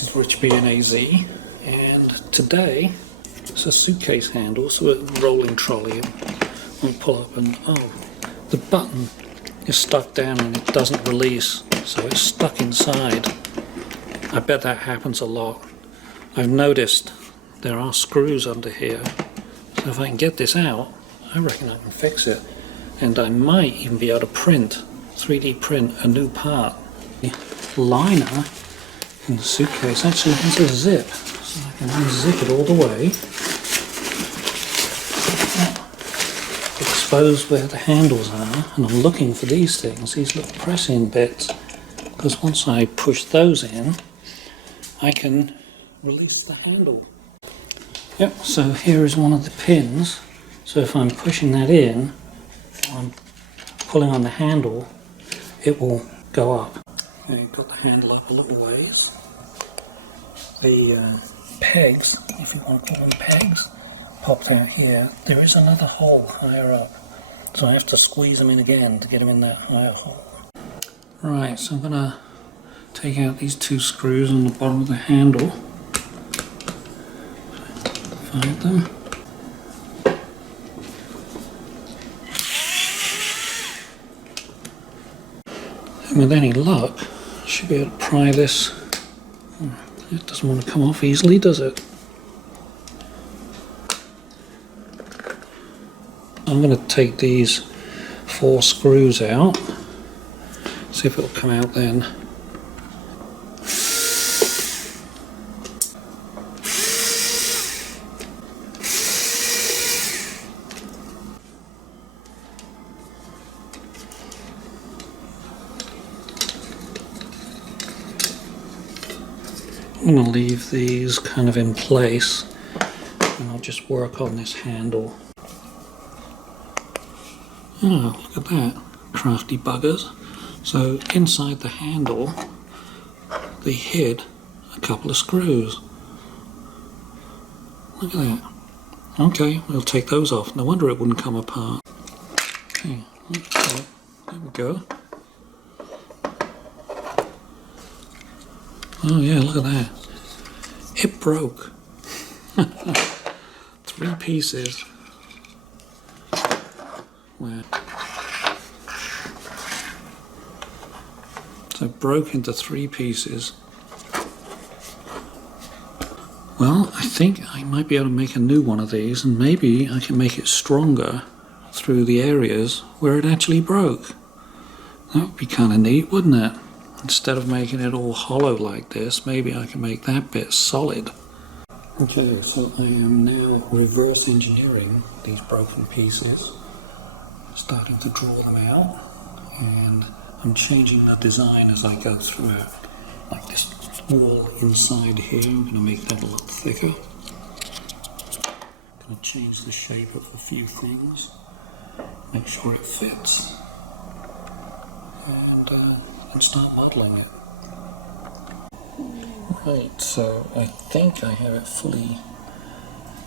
this is Rich B&AZ, and today it's a suitcase handle, so a rolling trolley. I'll pull up and the button is stuck down and it doesn't release, so it's stuck inside. I bet that happens a lot. I've noticed there are screws under here, so if I can get this out, I reckon I can fix it. And I might even be able to 3D print a new part. The liner in the suitcase actually has a zip, so I can unzip it all the way, expose where the handles are, and I'm looking for these things, these little press-in bits, because once I push those in, I can release the handle. Yep, so here is one of the pins, so if I'm pushing that in, I'm pulling on the handle, it will go up. Okay, got the handle up a little ways. The pegs, if you want to call them pegs, popped out here. There is another hole higher up, so I have to squeeze them in again to get them in that higher hole. Right, so I'm going to take out these two screws on the bottom of the handle. Find them. And with any luck, I should be able to pry this. It doesn't want to come off easily, does it? I'm going to take these 4 screws out, see if it'll come out then. I'm going to leave these kind of in place and I'll just work on this handle. Oh, look at that, crafty buggers. So inside the handle they hid a couple of screws. Look at that. Okay, we'll take those off. No wonder it wouldn't come apart. Okay, there we go. Oh yeah, look at that. It broke. 3 pieces. Wow. So it broke into 3 pieces. Well, I think I might be able to make a new one of these, and maybe I can make it stronger through the areas where it actually broke. That would be kind of neat, wouldn't it? Instead of making it all hollow like this, maybe I can make that bit solid. Okay, so I am now reverse engineering these broken pieces, starting to draw them out, and I'm changing the design as I go through it. Like this wall inside here, I'm going to make that a lot thicker. Going to change the shape of a few things, make sure it fits, and start modeling it. Right, so I think I have it fully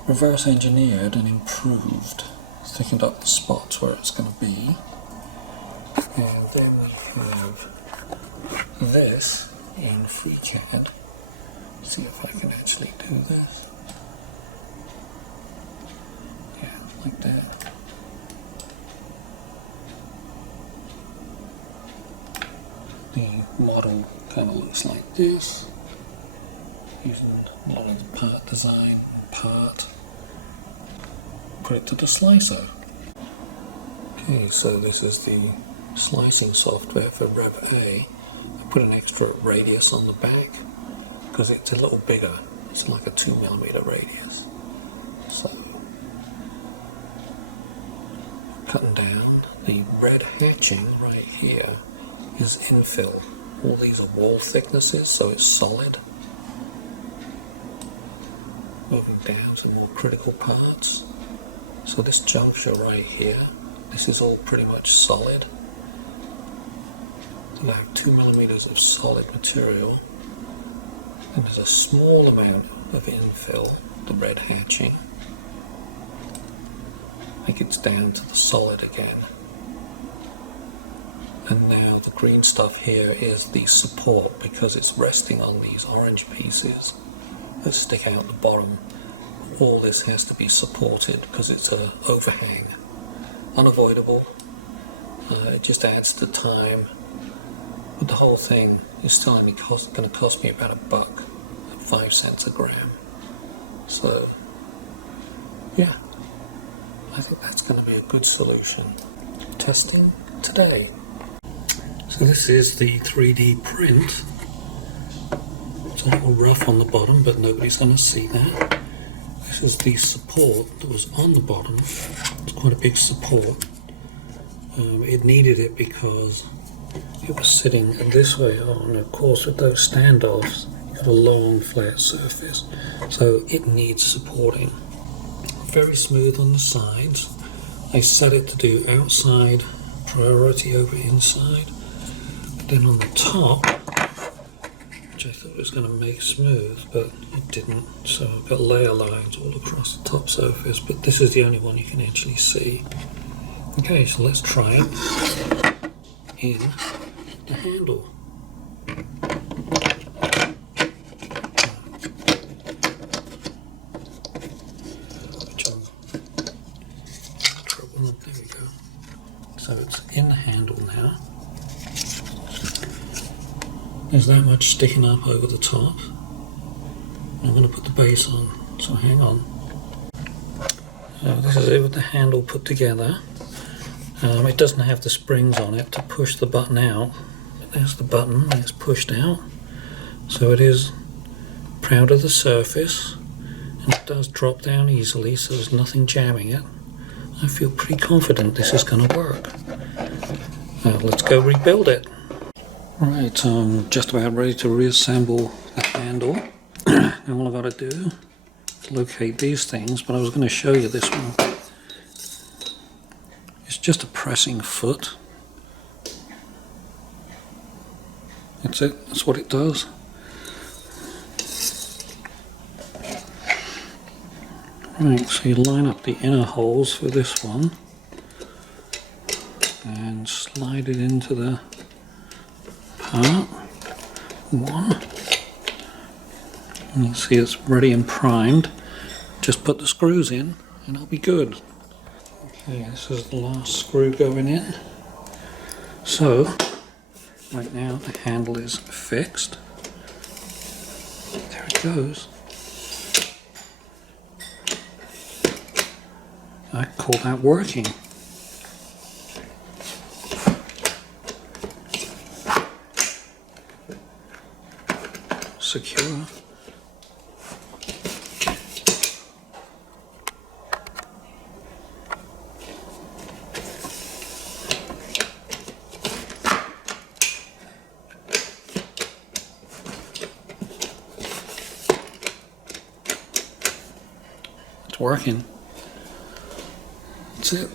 reverse engineered and improved, thickened up the spots where it's going to be, and then we have this in FreeCAD. See if I can actually do this. Yeah, like that. The model kind of looks like this, using a lot of the part design and part. Put it to the slicer. Okay, so this is the slicing software for Rev A. I put an extra radius on the back because it's a little bigger. It's like a 2mm radius. So, cutting down the red hatching right here is infill. All these are wall thicknesses, so it's solid. Moving down to more critical parts. So this juncture right here, this is all pretty much solid. So I have 2mm of solid material, and there's a small amount of infill, the red hatching. I think it's down to the solid again. And now the green stuff here is the support, because it's resting on these orange pieces that stick out the bottom. All this has to be supported because it's an overhang. Unavoidable. It just adds to time. But the whole thing is still going to cost me about $1, 5 cents a gram. So, yeah, I think that's going to be a good solution. Testing today. So this is the 3D print. It's a little rough on the bottom, but nobody's going to see that. This is the support that was on the bottom. It's quite a big support. It needed it because it was sitting this way on. Of course, with those standoffs, you got a long flat surface, so it needs supporting. Very smooth on the sides. I set it to do outside priority over inside. But then on the top, which I thought was going to make smooth, but it didn't. So I've got layer lines all across the top surface, but this is the only one you can actually see. Okay, so let's try it in the handle. There we go. So it's in the handle now. There's that much sticking up over the top. I'm going to put the base on, so hang on. This is it with the handle put together. It doesn't have the springs on it to push the button out. There's the button, it's pushed out. So it is proud of the surface, and it does drop down easily, so there's nothing jamming it. I feel pretty confident this is going to work. Now let's go rebuild it. Right, I'm just about ready to reassemble the handle. Now all I've got to do is locate these things, but I was going to show you this one. It's just a pressing foot. That's it, that's what it does. Right, so you line up the inner holes for this one and slide it into the part. One. And you see it's ready and primed. Just put the screws in and it'll be good. Okay, this is the last screw going in. So, right now the handle is fixed. There it goes. I call that working. Secure. It's working. That's it.